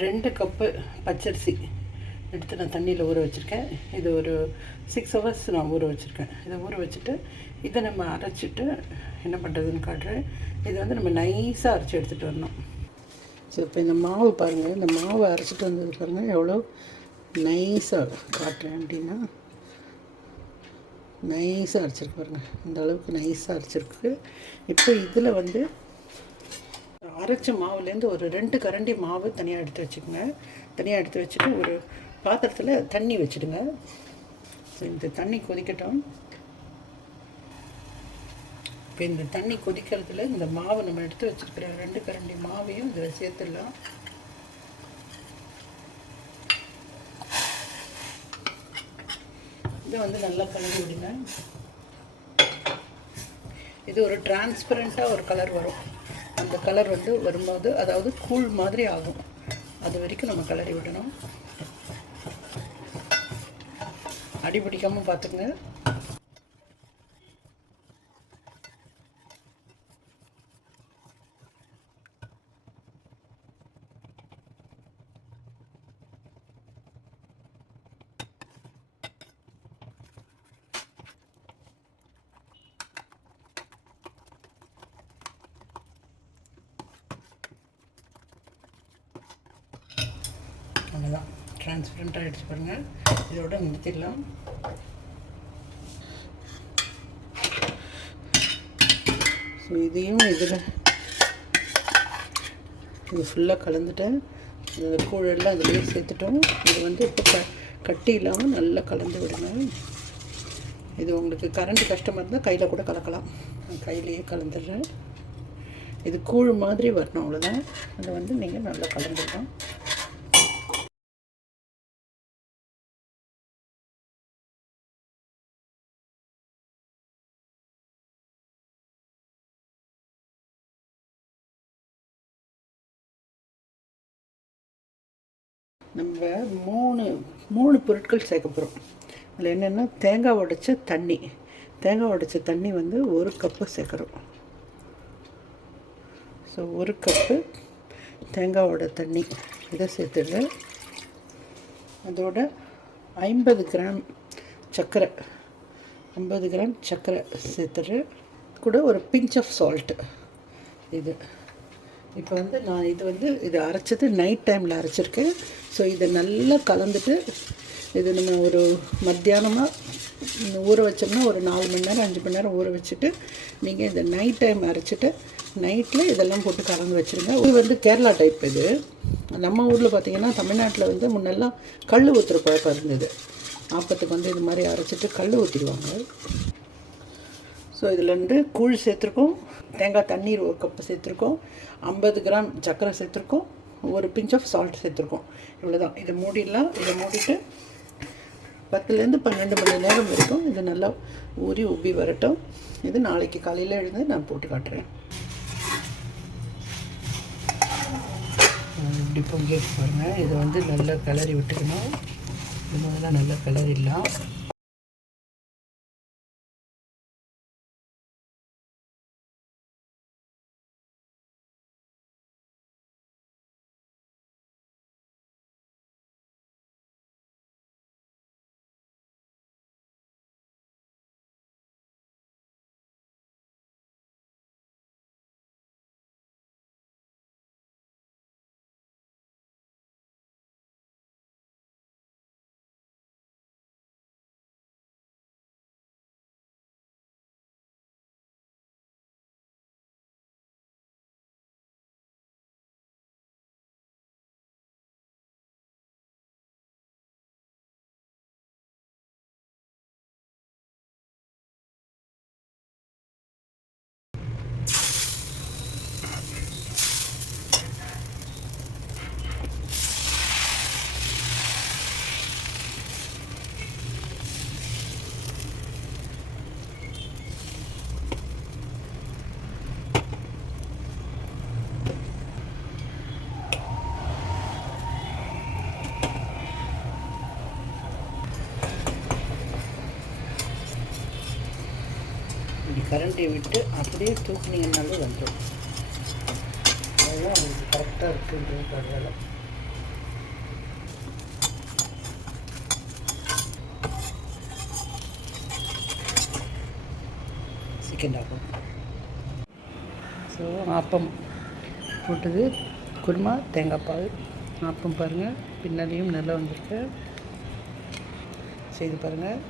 ரெண்டு கப்பு பச்சரிசி எடுத்து நான் தண்ணியில் ஊற வச்சுருக்கேன். இது ஒரு சிக்ஸ் ஹவர்ஸ் நான் ஊற வச்சுருக்கேன். இதை ஊற வச்சுட்டு இதை நம்ம அரைச்சிட்டு என்ன பண்ணுறதுன்னு காட்டுறேன். இதை வந்து நம்ம நைஸாக அரைச்சி எடுத்துகிட்டு வரணும். ஸோ இப்போ இந்த மாவு பாருங்கள் இந்த மாவு அரைச்சிட்டு வந்தது பாருங்கள் எவ்வளோ நைஸாக காட்டுறேன் அப்படின்னா நைஸாக அரைச்சிருக்கு பாருங்கள் இந்த அளவுக்கு நைஸாக அரைச்சிருக்கு. இப்போ இதில் வந்து அரைச்ச மாவுலேருந்து ஒரு ரெண்டு கரண்டி மாவு தனியாக எடுத்து வச்சுக்கோங்க. தனியாக எடுத்து வச்சுட்டு ஒரு பாத்திரத்தில் தண்ணி வச்சுடுங்க. ஸோ இந்த தண்ணி கொதிக்கட்டும். இப்போ இந்த தண்ணி கொதிக்கிறதுல இந்த மாவு நம்ம எடுத்து வச்சுருக்கிற ரெண்டு கரண்டி மாவையும் இதில் சேர்த்துடலாம். இதை வந்து நல்லா கலந்து விடுங்க. இது ஒரு டிரான்ஸ்பரண்ட்டாக ஒரு கலர் வரும். அந்த கலர் வந்து வரும்போது அதாவது கூழ் மாதிரி ஆகும். அது வரைக்கும் நம்ம கலரி விடணும். அடி பிடிக்காமல் பார்த்துங்க அவ்வளோதான் டிரான்ஸ்பரண்ட் ஆகிடுச்சு பாருங்கள் இதோட நிறுத்திடலாம் ஸோ இதையும் இதில் இது ஃபுல்லாக கலந்துட்டேன். இந்த கூழெல்லாம் இதுலேயே சேர்த்துட்டோம். இது வந்து இப்போ க கட்டி இல்லாமல் நல்லா கலந்து விடுங்க. இது உங்களுக்கு கரண்ட் கஷ்டமாக இருந்தால் கையில் கூட கலக்கலாம். நான் கையிலேயே கலந்துடுறேன். இது கூழ் மாதிரி வரணும் அவ்வளோதான் அதை வந்து நீங்கள் நல்லா கலந்துடலாம் நம்ம மூணு மூணு பொருட்கள் சேர்க்க போகிறோம் அதில் என்னென்னா தேங்காய் உடைச்ச தண்ணி. தேங்காய் உடைச்ச தண்ணி வந்து ஒரு கப்பு சேர்க்குறோம். ஸோ ஒரு கப்பு தேங்காவோட தண்ணி. இதை சேர்த்துடுறேன் அதோட ஐம்பது கிராம் சர்க்கரை ஐம்பது கிராம் சர்க்கரை சேர்த்துடுறேன் கூட ஒரு பிஞ்ச் ஆஃப் சால்ட்டு இது. இப்போ வந்து நான் இது வந்து இது அரைச்சது நைட் டைமில் அரைச்சிருக்கேன். ஸோ இதை நல்லா கலந்துட்டு இது நம்ம ஒரு மத்தியானமாக ஊற வச்சோம்னா ஒரு நாலு மணி நேரம் அஞ்சு மணி நேரம் ஊற வச்சுட்டு நீங்கள் இந்த நைட் டைம் அரைச்சிட்டு நைட்டில் இதெல்லாம் போட்டு கலந்து வச்சுருங்க. இது வந்து கேரளா டைப் இது. நம்ம ஊரில் பார்த்திங்கன்னா தமிழ்நாட்டில் வந்து முன்னெல்லாம் கல் ஊற்றுற பழக்கம் இருந்தது. ஆப்பத்துக்கு வந்து இது மாதிரி அரைச்சிட்டு கல் ஊற்றிடுவாங்க ஸோ இதில் வந்து கூழ் சேர்த்துருக்கோம். தேங்காய் தண்ணீர் ஒரு கப்பு சேர்த்துருக்கோம். ஐம்பது கிராம் சர்க்கரை சேர்த்துருக்கோம். ஒரு பிஞ்ச் ஆஃப் சால்ட் சேர்த்துருக்கோம். இவ்வளோ தான் இதை மூடிடலாம். இதை மூடிட்டு பத்துலேருந்து பன்னெண்டு மணி நேரம் வரைக்கும் இது நல்லா ஊறி உப்பி வரட்டும். இது நாளைக்கு காலையில் எழுந்து நான் போட்டு காட்டுறேன். இப்படி பொங்கி பாருங்கள் இதை வந்து நல்லா கிளறி விட்டுக்கணும். இது மாதிரிலாம் நல்லா கிளறிடலாம். கரண்டி விட்டு அப்படியே தூக்குனீங்கன்னாலே வந்துடும். அதுதான் உங்களுக்கு கரெக்டாக இருக்குன்றது அடையாளம் சிக்கன் ஆப்பம் ஸோ ஆப்பம் போட்டது குருமா தேங்காய் பால். ஆப்பம் பாருங்கள் பின்னாடியும் நல்லா வந்திருக்கு. செய்து பாருங்கள்